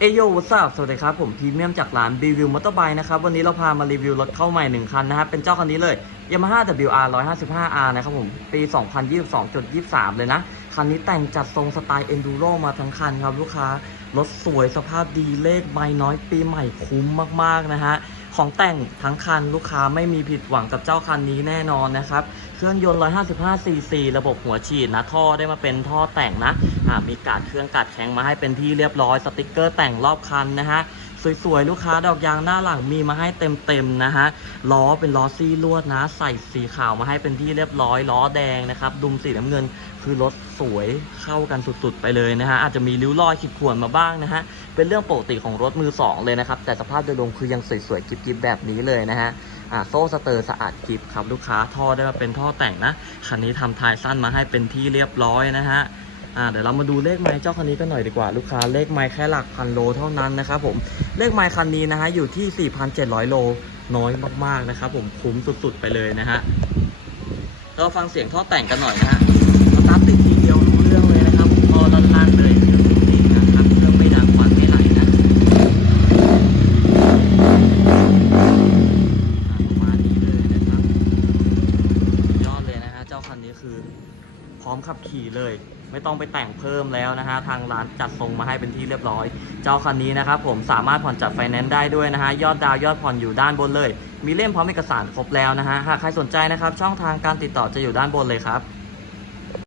เอโยวัสดสวัสดีครับ ผมพรีเมียมจากร้านรีวิวมอเตอร์ไบค์นะครับ วันนี้เราพามารีวิวรถเข้าใหม่ 1 คันนะครับ เป็นเจ้าคันนี้เลย Yamaha WR 155R นะครับผม ปี 2022.23 เลยนะ คันนี้แต่งจัดทรงสไตล์ Enduro มาทั้งคันครับลูกค้ารถสวยสภาพดีเลขใบน้อยปีใหม่คุ้มมากๆนะฮะ ของแต่งทั้งคันลูกค้าไม่มีผิดหวังกับเจ้าคันนี้แน่นอนนะครับ เครื่องยนต์ 155 cc ระบบหัวฉีดนะท่อได้มาเป็นท่อแต่งนะมีการดเครื่องกัดแข็งมาให้เป็นที่เรียบร้อยสติกเกอร์แต่งรอบคันนะฮะ สวยๆ ลูกค้าดอกยางหน้าหลังมีมาให้เต็มๆนะฮะล้อเป็นล้อซี่ลวดนะ ใส่สีขาวมาให้เป็นที่เรียบร้อยล้อแดงนะครับดุมสีน้ำเงินคือรถสวยเข้ากันสุดๆ ไปเลยนะฮะอาจจะมีริ้วรอยขีดข่วนมาบ้างนะฮะเป็นเรื่องปกติของรถมือสองเลยนะครับแต่สภาพโดยรวมคือยังสวยๆกิบๆแบบนี้เลยนะฮะอ่าโซ่สเตอร์สะอาดกริบครับลูกค้าท่อได้มาเป็นท่อแต่งนะคันนี้ทำท้ายสั้นมาให้เป็นที่เรียบร้อยนะฮะ อ่าเดี๋ยวเรามาดูเลขไม้เจ้าคันนี้กันหน่อยดีกว่าลูกค้าเลขไม้แค่หลักพันโลเท่านั้นนะครับผมเลขไม้คันนี้นะฮะอยู่ที่ 4,700 โลน้อยมากๆนะครับผมคุ้มสุดๆไปเลยนะฮะเราฟังเสียงท่อแต่งกันหน่อยนะฮะสตาร์ทติดทีเดียวรู้เรื่องเลยนะครับผมท่อลั่นๆเลยเชื่อมติดนะครับเรื่องไม่ดังควันไม่ไหลนะอะประมาณนี้เลยนะครับยอดเลยนะฮะเจ้าคันนี้คือพร้อมขับขี่เลย ไม่ต้องไปแต่งเพิ่มแล้วนะฮะทางร้านจัดทรงมาให้เป็นที่เรียบร้อย เจ้าคันนี้นะครับผมสามารถผ่อนจัดไฟแนนซ์ได้ด้วยนะฮะยอดดาวยอดผ่อนอยู่ด้านบนเลย มีเล่มพร้อมเอกสารครบแล้วนะฮะหากใครสนใจนะครับช่องทางการติดต่อจะอยู่ด้านบนเลยครับ